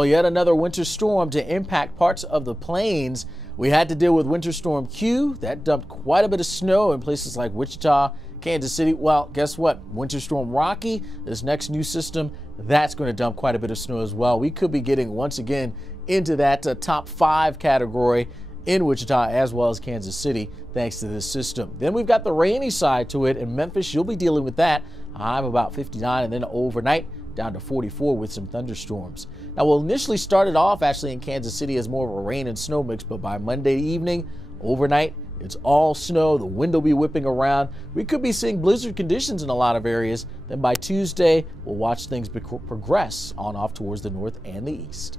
Well, yet another winter storm to impact parts of the plains. We had to deal with Winter Storm Q. That dumped quite a bit of snow in places like Wichita, Kansas City. Well, guess what? Winter Storm Rocky, this next new system, that's going to dump quite a bit of snow as well. We could be getting once again into that top 5 category in Wichita as well as Kansas City thanks to this system. Then we've got the rainy side to it. In Memphis, you'll be dealing with that. High of about 59, and then overnight down to 44 with some thunderstorms. Now, we'll initially started off actually in Kansas City as more of a rain and snow mix, but by Monday evening, overnight, it's all snow. The wind will be whipping around. We could be seeing blizzard conditions in a lot of areas. Then by Tuesday, we'll watch things progress on off towards the north and the east.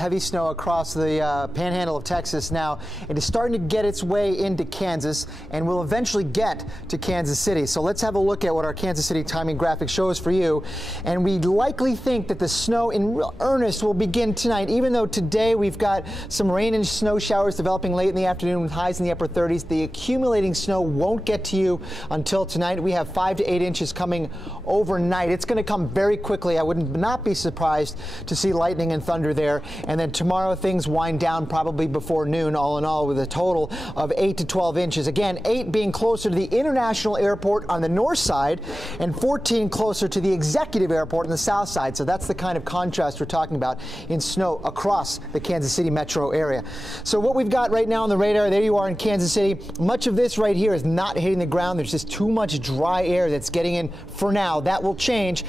Heavy snow across the panhandle of Texas now. It is starting to get its way into Kansas and will eventually get to Kansas City. So let's have a look at what our Kansas City timing graphic shows for you. And we likely think that the snow in real earnest will begin tonight, even though today we've got some rain and snow showers developing late in the afternoon with highs in the upper 30s. The accumulating snow won't get to you until tonight. We have 5 to 8 inches coming overnight. It's going to come very quickly. I would not be surprised to see lightning and thunder there. And then tomorrow things wind down probably before noon, all in all, with a total of 8 to 12 inches. Again, 8 being closer to the International Airport on the north side and 14 closer to the Executive Airport on the south side. So that's the kind of contrast we're talking about in snow across the Kansas City metro area. So what we've got right now on the radar, there you are in Kansas City. Much of this right here is not hitting the ground. There's just too much dry air that's getting in for now. That will change.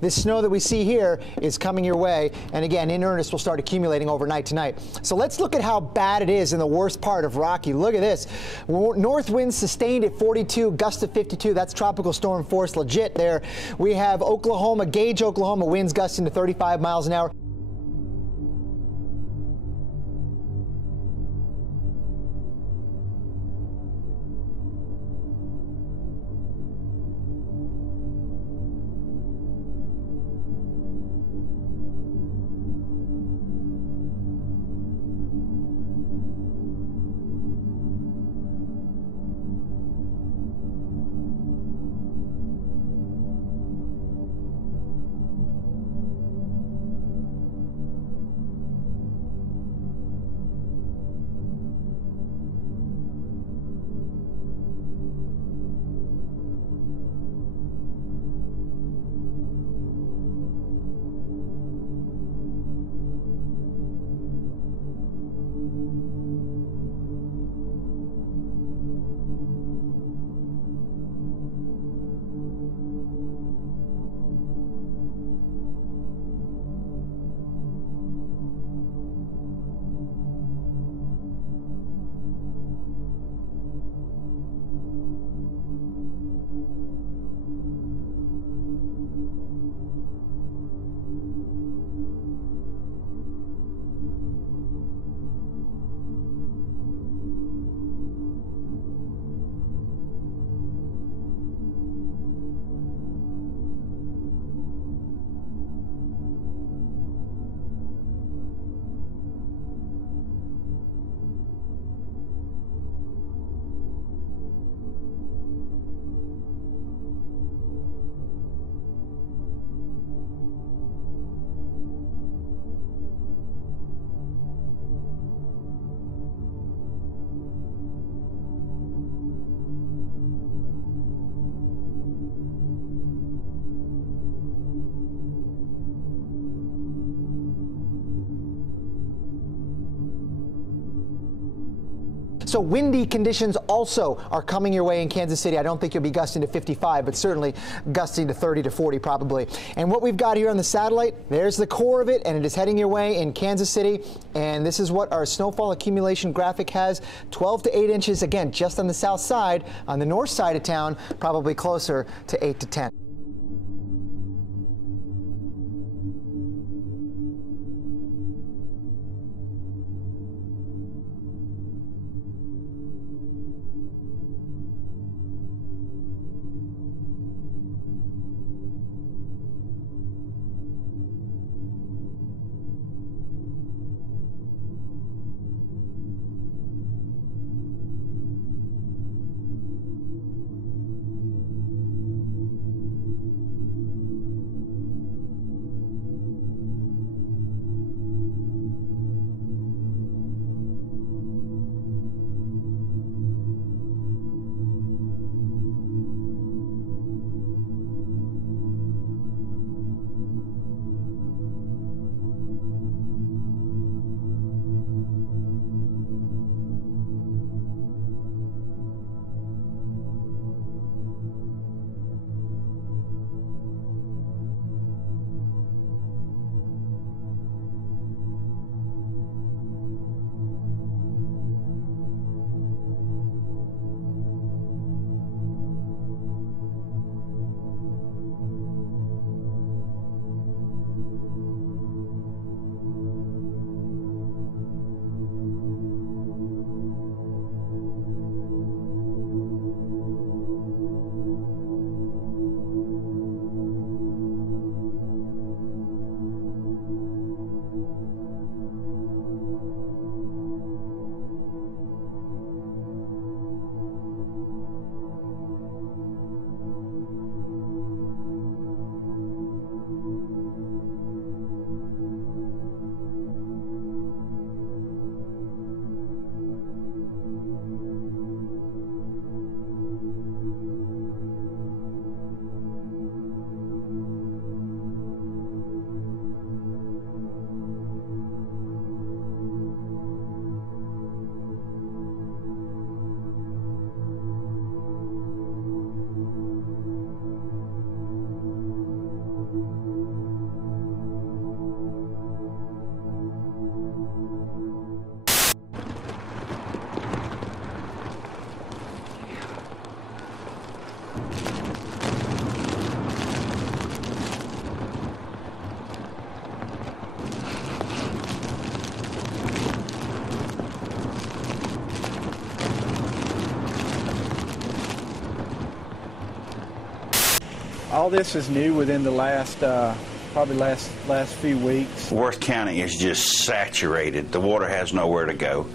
This snow that we see here is coming your way, and again, in earnest, will start accumulating overnight tonight. So let's look at how bad it is in the worst part of Rocky. Look at this. North winds sustained at 42, gusts to 52. That's tropical storm force legit there. We have Oklahoma, Gage, Oklahoma, winds gusting to 35 miles an hour. So windy conditions also are coming your way in Kansas City. I don't think you'll be gusting to 55, but certainly gusting to 30 to 40 probably. And what we've got here on the satellite, there's the core of it, and it is heading your way in Kansas City. And this is what our snowfall accumulation graphic has. 12 to 8 inches, again, just on the south side. On the north side of town, probably closer to 8 to 10. All this is new within the last, probably last few weeks. Worth County is just saturated. The water has nowhere to go.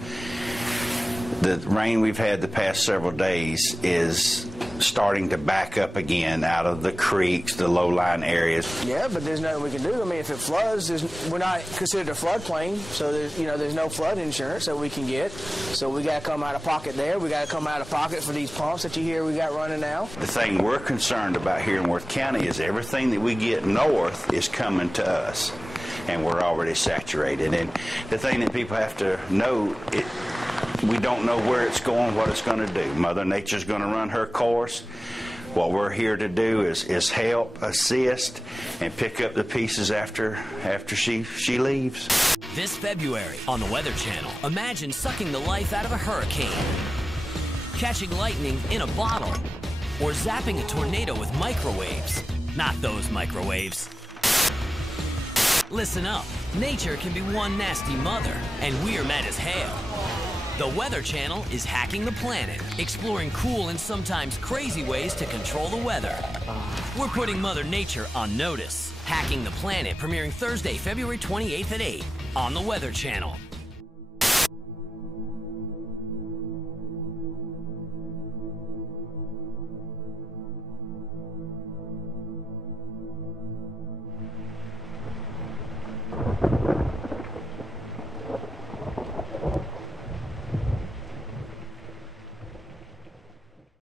The rain we've had the past several days is starting to back up again out of the creeks, the low-lying areas. Yeah, but there's nothing we can do. I mean, if it floods, we're not considered a floodplain, so there's no flood insurance that we can get. So we got to come out of pocket there. We got to come out of pocket for these pumps that you hear we got running now. The thing we're concerned about here in Worth County is everything that we get north is coming to us, and we're already saturated. And the thing that people have to know, we don't know where it's going, what it's going to do. Mother Nature's going to run her course. What we're here to do is help, assist, and pick up the pieces after she leaves. This February on the Weather Channel, imagine sucking the life out of a hurricane, catching lightning in a bottle, or zapping a tornado with microwaves. Not those microwaves. Listen up. Nature can be one nasty mother, and we're mad as hell. The Weather Channel is hacking the planet, exploring cool and sometimes crazy ways to control the weather. We're putting Mother Nature on notice. Hacking the Planet, premiering Thursday, February 28th at 8 on the Weather Channel.